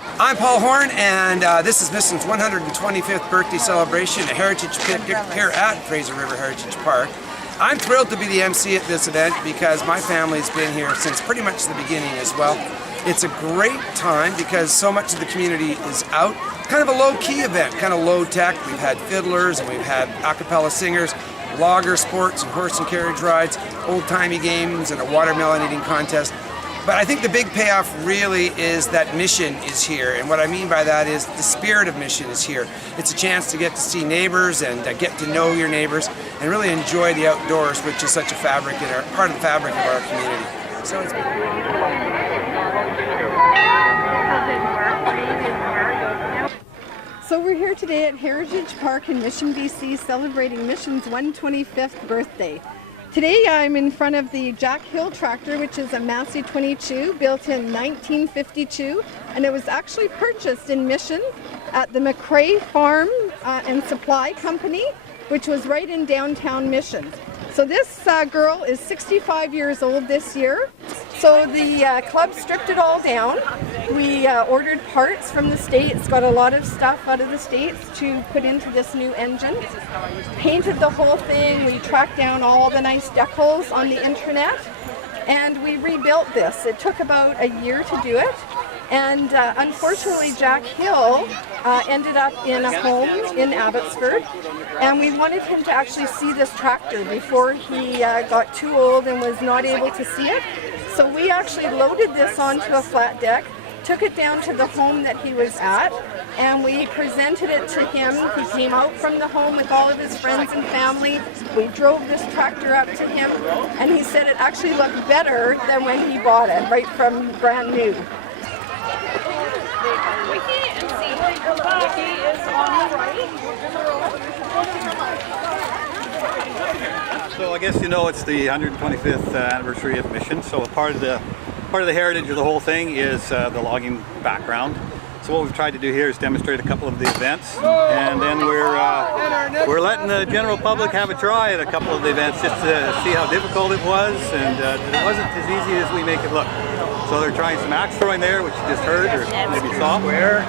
I'm Paul Horn, and this is Mission's 125th birthday celebration, a heritage picnic here at Fraser River Heritage Park. I'm thrilled to be the MC at this event because my family's been here since pretty much the beginning as well. It's a great time because so much of the community is out. Kind of a low-key event, kind of low-tech. We've had fiddlers and we've had a cappella singers, logger sports and horse and carriage rides, old-timey games and a watermelon eating contest. But I think the big payoff really is that Mission is here, and what I mean by that is the spirit of Mission is here. It's a chance to get to see neighbors and get to know your neighbors and really enjoy the outdoors, which is such a part of the fabric of our community. So it's So we're here today at Heritage Park in Mission, BC, celebrating Mission's 125th birthday. Today I'm in front of the Jack Hill tractor, which is a Massey 22 built in 1952, and it was actually purchased in Mission at the McRae Farm and Supply Company, which was right in downtown Mission. So this girl is 65 years old this year. So the club stripped it all down. We ordered parts from the States, got a lot of stuff out of the States to put into this new engine. Painted the whole thing, we tracked down all the nice decals on the internet, and we rebuilt this. It took about a year to do it, and unfortunately Jack Hill ended up in a home in Abbotsford, and we wanted him to actually see this tractor before he got too old and was not able to see it. So we actually loaded this onto a flat deck, took it down to the home that he was at, and we presented it to him. He came out from the home with all of his friends and family. We drove this tractor up to him, and he said it actually looked better than when he bought it, right from brand new. Wiki and see. Wiki is on the right. So I guess you know it's the 125th anniversary of Mission, so part of the heritage of the whole thing is the logging background. So what we've tried to do here is demonstrate a couple of the events, and then we're letting the general public have a try at a couple of the events just to see how difficult it was, and it wasn't as easy as we make it look. So they're trying some axe throwing there, which you just heard or maybe saw.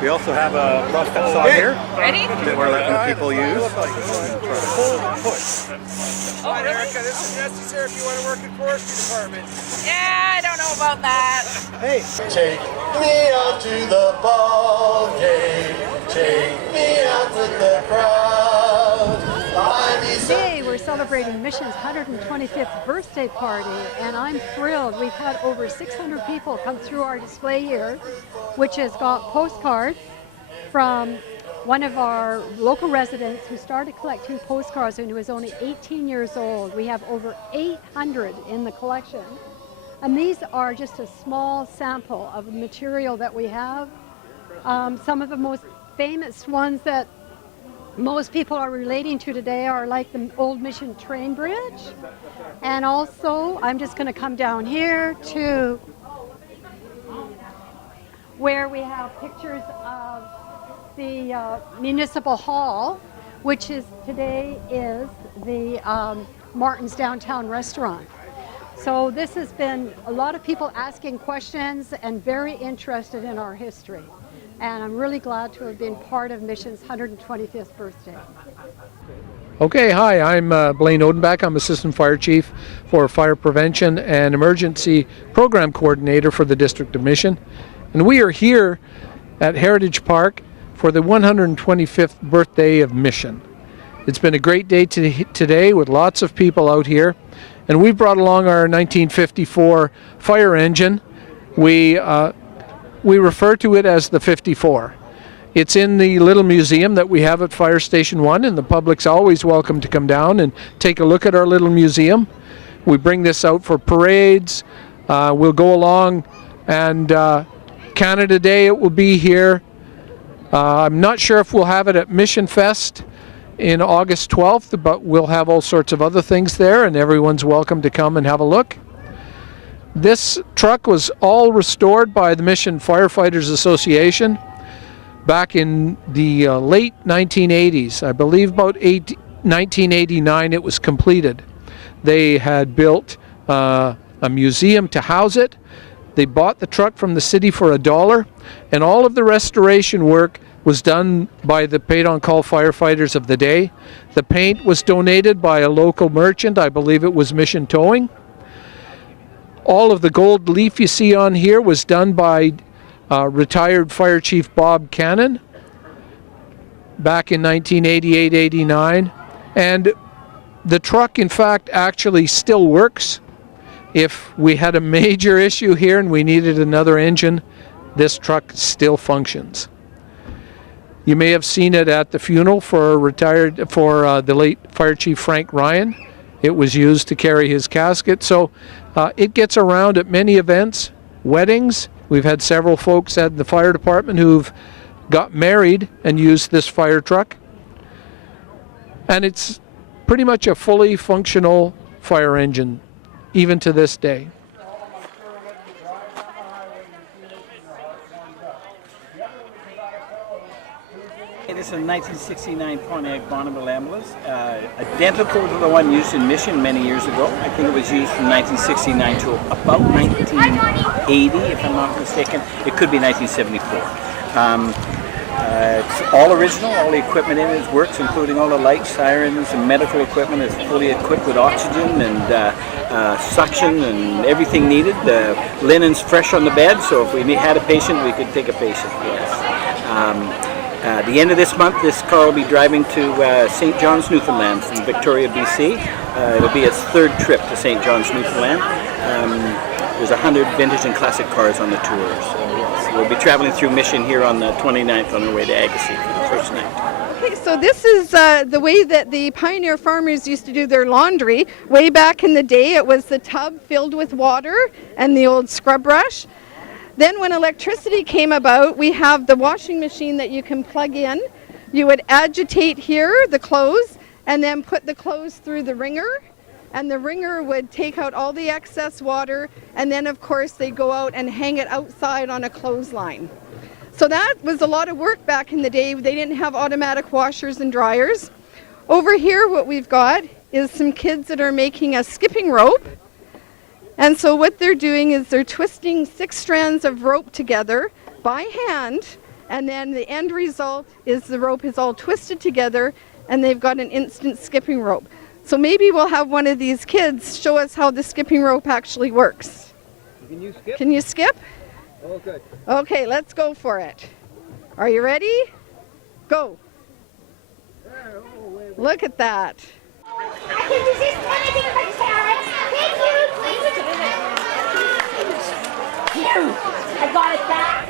We also have a rough cut saw here. Ready? That we're letting people use. All right, Erica, this is necessary if you want to work in forestry department. Yeah, I don't know about that. Hey. Take me out to the ball game. Take me out with the crowd. Today we're celebrating Mission's 125th birthday party, and I'm thrilled. We've had over 600 people come through our display here, which has got postcards from one of our local residents who started collecting postcards when he was only 18 years old. We have over 800 in the collection, and these are just a small sample of the material that we have. Some of the most famous ones that most people are relating to today are like the old Mission train bridge, and also I'm just going to come down here to where we have pictures of the municipal hall, which is today is the Martin's Downtown Restaurant. So this has been a lot of people asking questions and very interested in our history. And I'm really glad to have been part of Mission's 125th birthday. Okay, hi, I'm Blaine Odenbach. I'm Assistant Fire Chief for Fire Prevention and Emergency Program Coordinator for the District of Mission. And we are here at Heritage Park for the 125th birthday of Mission. It's been a great day today with lots of people out here. And we brought along our 1954 fire engine. We refer to it as the 54. It's in the little museum that we have at Fire Station 1, and the public's always welcome to come down and take a look at our little museum. We bring this out for parades. We'll go along, and Canada Day it will be here. I'm not sure if we'll have it at Mission Fest in August 12th, but we'll have all sorts of other things there, and everyone's welcome to come and have a look. This truck was all restored by the Mission Firefighters Association back in the late 1980s. I believe about 1989 it was completed. They had built a museum to house it. They bought the truck from the city for $1, and all of the restoration work was done by the paid-on-call firefighters of the day. The paint was donated by a local merchant. I believe it was Mission Towing. All of the gold leaf you see on here was done by retired Fire Chief Bob Cannon back in 1988-89. And the truck, in fact, actually still works. If we had a major issue here and we needed another engine, this truck still functions. You may have seen it at the funeral for the late Fire Chief Frank Ryan. It was used to carry his casket. So it gets around at many events, weddings. We've had several folks at the fire department who've got married and used this fire truck. And it's pretty much a fully functional fire engine, even to this day. This is a 1969 Pontiac Bonneville ambulance, identical to the one used in Mission many years ago. I think it was used from 1969 to about 1980, if I'm not mistaken. It could be 1974. It's all original, all the equipment in it works, including all the lights, sirens, and medical equipment. It's fully equipped with oxygen and suction and everything needed. The linen's fresh on the bed, so if we had a patient, we could take a patient, yes. The end of this month, this car will be driving to St. John's, Newfoundland from Victoria, BC. It'll be its third trip to St. John's, Newfoundland. There's 100 vintage and classic cars on the tour. So we'll be traveling through Mission here on the 29th on our way to Agassiz for the first night. Okay, so this is the way that the pioneer farmers used to do their laundry. Way back in the day, it was the tub filled with water and the old scrub brush. Then when electricity came about, we have the washing machine that you can plug in. You would agitate here the clothes and then put the clothes through the wringer, and the wringer would take out all the excess water, and then of course they go out and hang it outside on a clothesline. So that was a lot of work back in the day. They didn't have automatic washers and dryers. Over here what we've got is some kids that are making a skipping rope. And so what they're doing is they're twisting 6 strands of rope together by hand, and then the end result is the rope is all twisted together and they've got an instant skipping rope. So maybe we'll have one of these kids show us how the skipping rope actually works. Can you skip? Can you skip? Okay. Okay, let's go for it. Are you ready? Go. Look at that. I can resist anything but carrots. Thank you. Here, I got it back.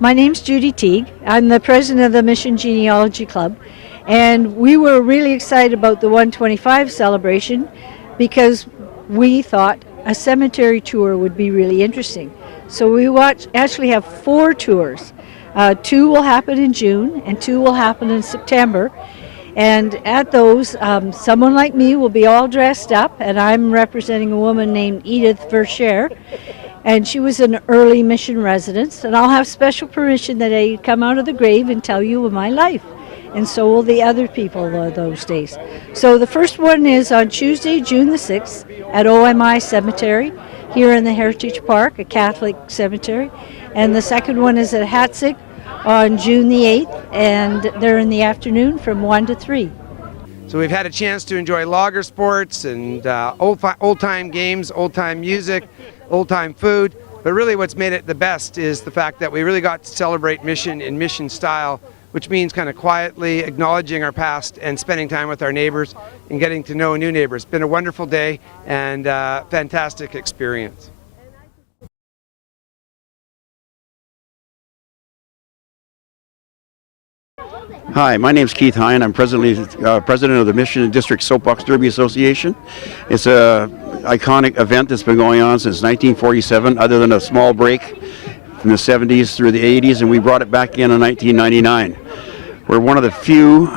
My name's Judy Teague. I'm the president of the Mission Genealogy Club, and we were really excited about the 125 celebration because we thought a cemetery tour would be really interesting. So we actually have 4 tours. 2 will happen in June and 2 will happen in September. And at those, someone like me will be all dressed up, and I'm representing a woman named Edith Verschere. And she was an early Mission resident, and I'll have special permission that I come out of the grave and tell you of my life. And so will the other people those days. So the first one is on Tuesday, June the 6th at OMI Cemetery here in the Heritage Park, a Catholic cemetery. And the second one is at Hatzig on June the 8th, and they're in the afternoon from 1 to 3. So we've had a chance to enjoy logger sports and old-time games, old-time music, old-time food, but really what's made it the best is the fact that we really got to celebrate Mission in Mission style, which means kind of quietly acknowledging our past and spending time with our neighbors and getting to know new neighbors. It's been a wonderful day and fantastic experience. Hi, my name's Keith Hine. I'm president of the Mission District Soapbox Derby Association. It's a iconic event that's been going on since 1947, other than a small break from the 70s through the 80s, and we brought it back in 1999. We're one of the few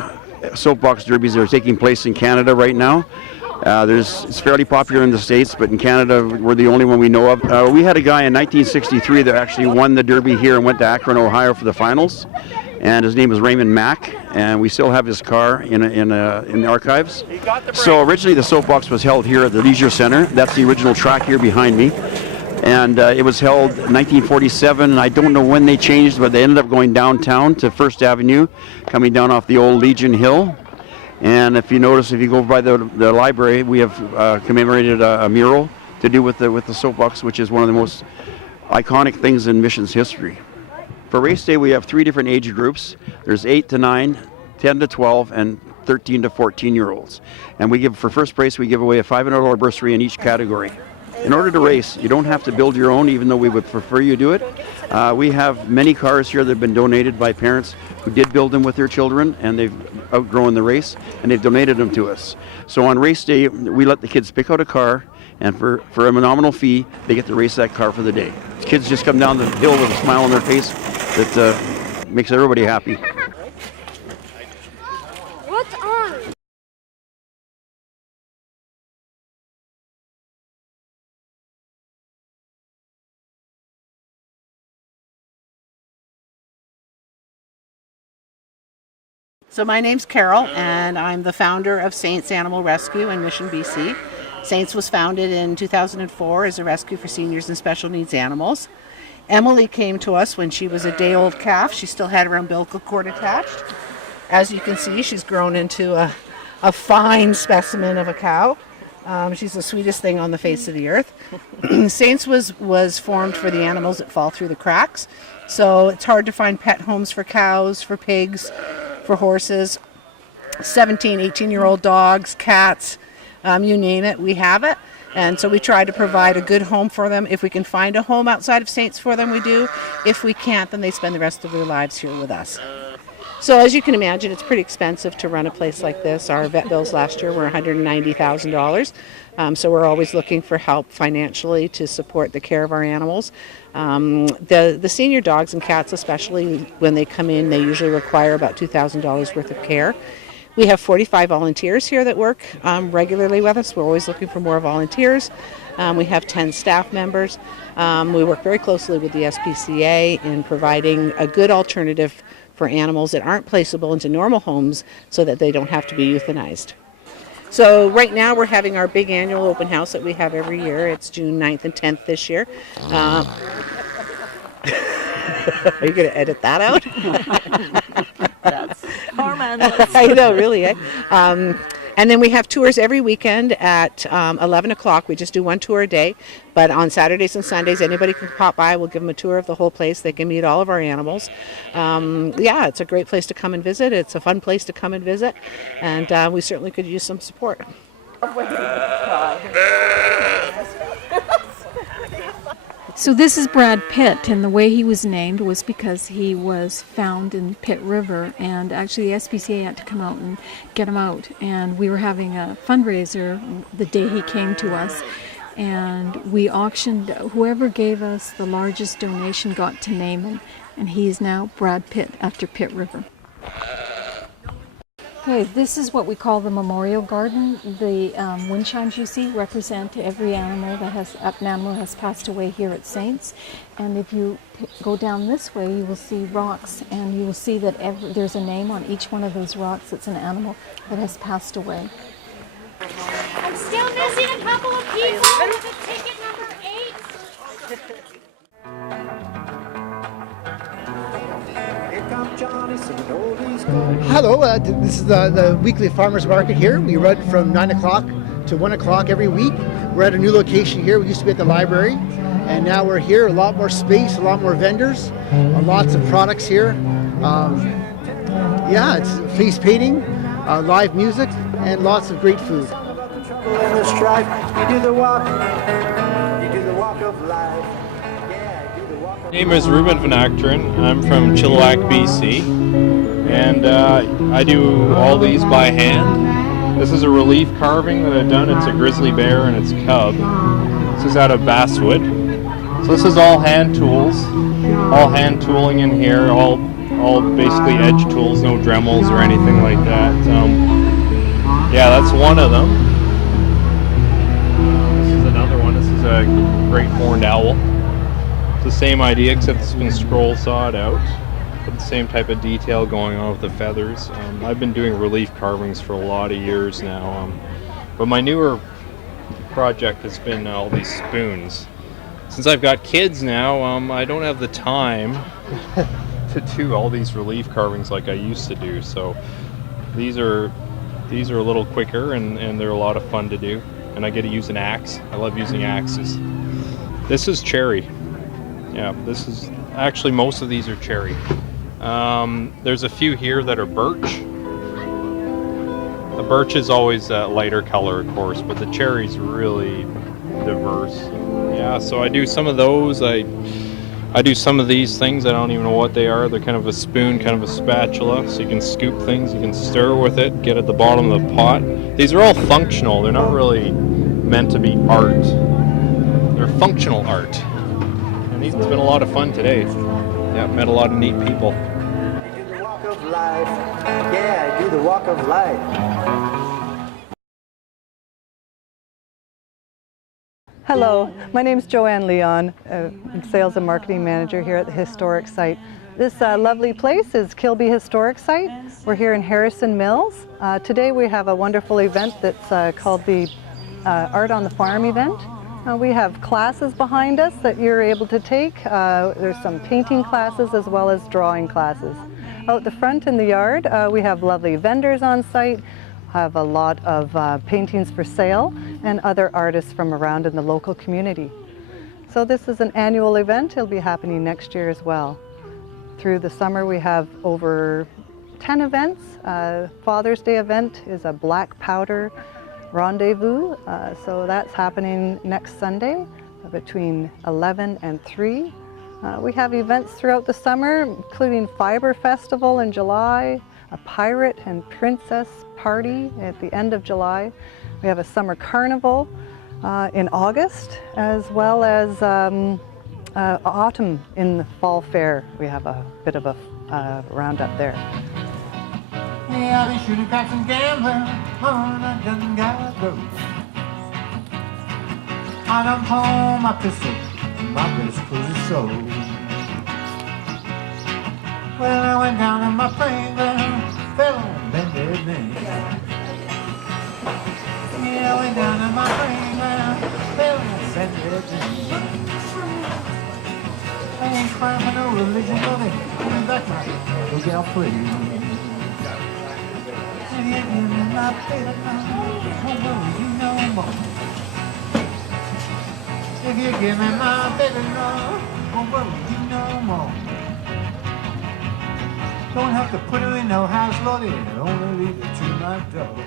soapbox derbies that are taking place in Canada right now. It's fairly popular in the States, but in Canada we're the only one we know of. We had a guy in 1963 that actually won the derby here and went to Akron, Ohio for the finals, and his name was Raymond Mack, and we still have his car in the archives. So originally the soapbox was held here at the Leisure Center. That's the original track here behind me. And it was held in 1947, and I don't know when they changed, but they ended up going downtown to First Avenue, coming down off the old Legion Hill. And if you notice, if you go by the library, we have commemorated a mural to do with the soapbox, which is one of the most iconic things in Mission's history. For race day, we have 3 different age groups. There's 8 to 9, 10 to 12, and 13 to 14-year-olds. And for first prize, we give away a $500 bursary in each category. In order to race, you don't have to build your own, even though we would prefer you do it. We have many cars here that have been donated by parents who did build them with their children, and they've outgrown the race, and they've donated them to us. So on race day, we let the kids pick out a car, and for a nominal fee, they get to race that car for the day. Kids just come down the hill with a smile on their face that makes everybody happy. What's on? So my name's Carol, and I'm the founder of S.A.I.N.T.S Animal Rescue in Mission, BC. S.A.I.N.T.S was founded in 2004 as a rescue for seniors and special needs animals. Emily came to us when she was a day-old calf. She still had her umbilical cord attached. As you can see, she's grown into a fine specimen of a cow. She's the sweetest thing on the face of the earth. S.A.I.N.T.S was formed for the animals that fall through the cracks. So it's hard to find pet homes for cows, for pigs, for horses, 17, 18-year-old dogs, cats, you name it, we have it. And so we try to provide a good home for them. If we can find a home outside of S.A.I.N.T.S for them, we do. If we can't, then they spend the rest of their lives here with us. So as you can imagine, it's pretty expensive to run a place like this. Our vet bills last year were $190,000. So we're always looking for help financially to support the care of our animals. The senior dogs and cats, especially when they come in, they usually require about $2,000 worth of care. We have 45 volunteers here that work regularly with us. We're always looking for more volunteers. We have 10 staff members. We work very closely with the SPCA in providing a good alternative for animals that aren't placeable into normal homes so that they don't have to be euthanized. So right now we're having our big annual open house that we have every year. It's June 9th and 10th this year. Are you going to edit that out? That's horrendous. I know, really. And then we have tours every weekend at 11 o'clock. We just do one tour a day. But on Saturdays and Sundays, anybody can pop by. We'll give them a tour of the whole place. They can meet all of our animals. Yeah, it's a great place to come and visit. It's a fun place to come and visit. And we certainly could use some support. So this is Brad Pitt, and the way he was named was because he was found in Pitt River, and actually the SPCA had to come out and get him out, and we were having a fundraiser the day he came to us, and we auctioned, whoever gave us the largest donation got to name him, and he is now Brad Pitt after Pitt River. Okay, this is what we call the memorial garden. The wind chimes you see represent every animal that has passed away here at S.A.I.N.T.S. And if you go down this way, you will see rocks, and you will see that there's a name on each one of those rocks. It's an animal that has passed away. I'm still missing a couple of people with a ticket number 8. Hello, this is the weekly farmers market here. We run from 9 o'clock to 1 o'clock every week. We're at a new location here. We used to be at the library, and now we're here. A lot more space, a lot more vendors, lots of products here. Yeah, it's face painting, live music, and lots of great food. In the strife, you do the walk of life. Yeah, My name is Ruben Van Achteren. I'm from Chilliwack, BC, and I do all these by hand. This is a relief carving that I've done. It's a grizzly bear and its cub. This is out of basswood. So this is all hand tools, all hand tooling in here, all basically edge tools, no Dremels or anything like that. Yeah, that's one of them. This is another one. This is a great horned owl. It's the same idea, except it's been scroll sawed out. But the same type of detail going on with the feathers. I've been doing relief carvings for a lot of years now. But my newer project has been all these spoons. Since I've got kids now, I don't have the time to do all these relief carvings like I used to do. So these are a little quicker and they're a lot of fun to do. And I get to use an axe. I love using axes. This is cherry. Yeah, this is actually, most of these are cherry. There's a few here that are birch. The birch is always a lighter color, of course, but the cherry's really diverse. Yeah, so I do some of those. I do some of these things. I don't even know what they are. They're kind of a spoon, kind of a spatula, so you can scoop things, you can stir with it, get at the bottom of the pot. These are all functional. They're not really meant to be art. They're functional art. And it's been a lot of fun today. Yeah, I've met a lot of neat people. I do the walk of life. Yeah, I do the walk of life. Hello, my name is Joanne Leon. I'm Sales and Marketing Manager here at the Historic Site. This lovely place is Kilby Historic Site. We're here in Harrison Mills. Today we have a wonderful event that's called the Art on the Farm event. We have classes behind us that you're able to take. There's some painting classes as well as drawing classes. Out the front in the yard, we have lovely vendors on site, have a lot of paintings for sale, and other artists from around in the local community. So this is an annual event. It'll be happening next year as well. Through the summer we have over 10 events. Father's Day event is a black powder rendezvous, so that's happening next Sunday between 11 and 3. We have events throughout the summer, including Fiber Festival in July, a Pirate and Princess Party at the end of July. We have a Summer Carnival in August, as well as autumn in the Fall Fair. We have a bit of a roundup there. Yeah, I've been shooting craps and gambling, I done got go. I done pulled my pistol, my best clothes is sold. Well, I went down in my playground, fell on bended knee. Yeah, I went down in my playground, fell on bended knee. I ain't crying for no religion, buddy. Give me back my little gal, please. If you give me my baby, won't worry you no more. If you give me my baby, no, won't worry you no more. Don't have to put her in no house, Lordy, only leave it to my dog.